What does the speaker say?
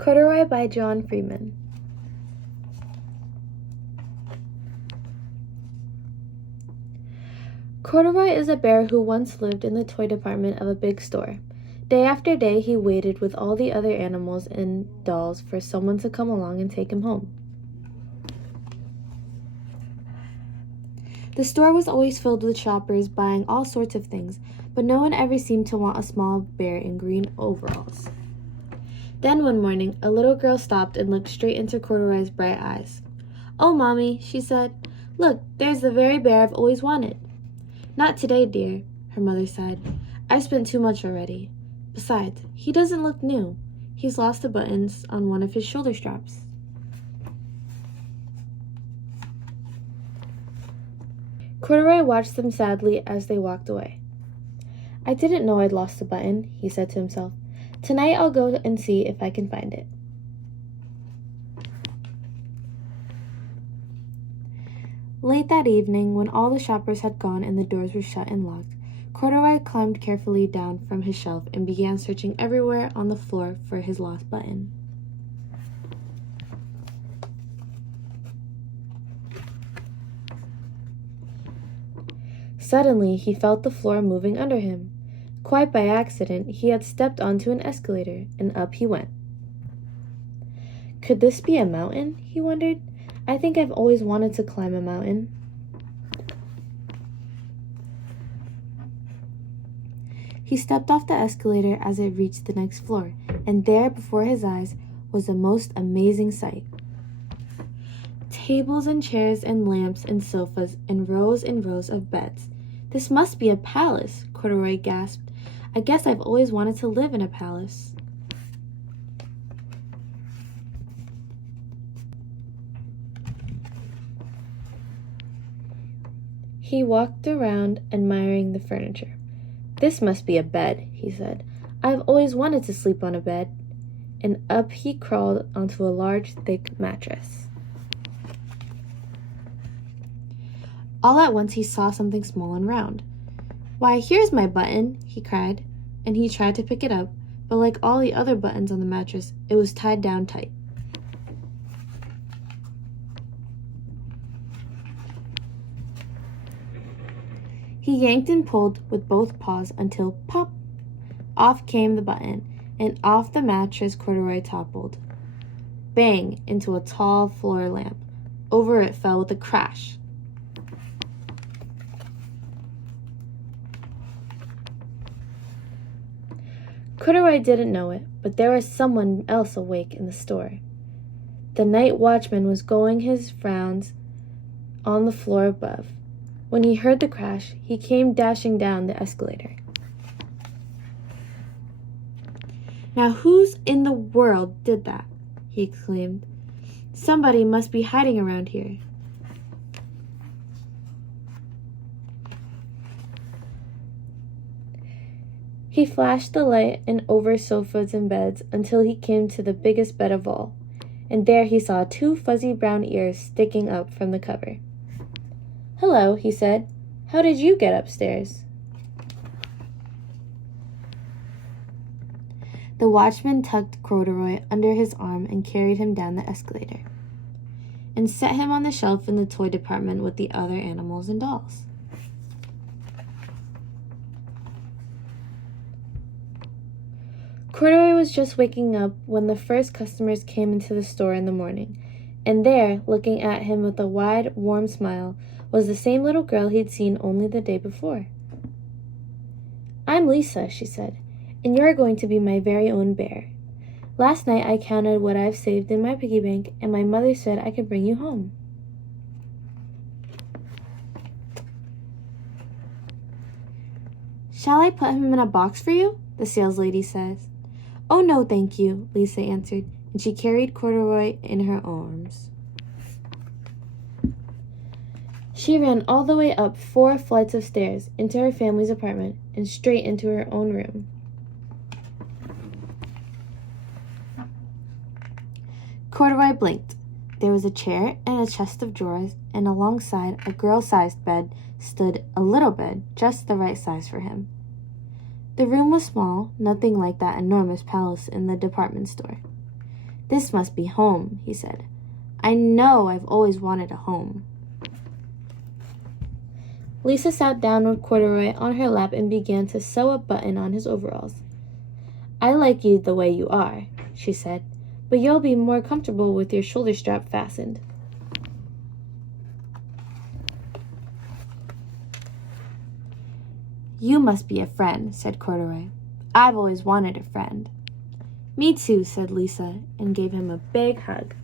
Corduroy by John Freeman. Corduroy is a bear who once lived in the toy department of a big store. Day after day, he waited with all the other animals and dolls for someone to come along and take him home. The store was always filled with shoppers buying all sorts of things, but no one ever seemed to want a small bear in green overalls. Then one morning, a little girl stopped and looked straight into Corduroy's bright eyes. "Oh, Mommy," she said, "look, there's the very bear I've always wanted." "Not today, dear," her mother sighed. "I've spent too much already. Besides, he doesn't look new. He's lost the buttons on one of his shoulder straps." Corduroy watched them sadly as they walked away. "I didn't know I'd lost the button," he said to himself. "Tonight I'll go and see if I can find it." Late that evening, when all the shoppers had gone and the doors were shut and locked, Corduroy climbed carefully down from his shelf and began searching everywhere on the floor for his lost button. Suddenly, he felt the floor moving under him. Quite by accident, he had stepped onto an escalator, and up he went. Could this be a mountain? He wondered. I think I've always wanted to climb a mountain. He stepped off the escalator as it reached the next floor, and there before his eyes was a most amazing sight. Tables and chairs and lamps and sofas and rows of beds. "This must be a palace," Corduroy gasped. "I guess I've always wanted to live in a palace." He walked around admiring the furniture. "This must be a bed," he said. "I've always wanted to sleep on a bed." And up he crawled onto a large, thick mattress. All at once he saw something small and round. "Why, here's my button," he cried, and he tried to pick it up, but like all the other buttons on the mattress, it was tied down tight. He yanked and pulled with both paws until pop! Off came the button, and off the mattress Corduroy toppled. Bang! Into a tall floor lamp. Over it fell with a crash. Corduroy didn't know it, but there was someone else awake in the store. The night watchman was going his rounds on the floor above. When he heard the crash, he came dashing down the escalator. "Now who's in the world did that?" he exclaimed. "Somebody must be hiding around here." He flashed the light and over sofas and beds until he came to the biggest bed of all, and there he saw 2 fuzzy brown ears sticking up from the cover. "Hello," he said. "How did you get upstairs?" The watchman tucked Corduroy under his arm and carried him down the escalator, and set him on the shelf in the toy department with the other animals and dolls. Corduroy was just waking up when the first customers came into the store in the morning, and there, looking at him with a wide, warm smile, was the same little girl he'd seen only the day before. "I'm Lisa," she said, "and you're going to be my very own bear. Last night I counted what I've saved in my piggy bank, and my mother said I could bring you home." "Shall I put him in a box for you?" the saleslady says. "Oh, no, thank you," Lisa answered, and she carried Corduroy in her arms. She ran all the way up 4 flights of stairs into her family's apartment and straight into her own room. Corduroy blinked. There was a chair and a chest of drawers, and alongside a girl-sized bed stood a little bed, just the right size for him. The room was small, nothing like that enormous palace in the department store. "This must be home," he said. "I know I've always wanted a home." Lisa sat down with Corduroy on her lap and began to sew a button on his overalls. "I like you the way you are," she said, "but you'll be more comfortable with your shoulder strap fastened." "You must be a friend," said Corduroy. "I've always wanted a friend." "Me too," said Lisa, and gave him a big hug.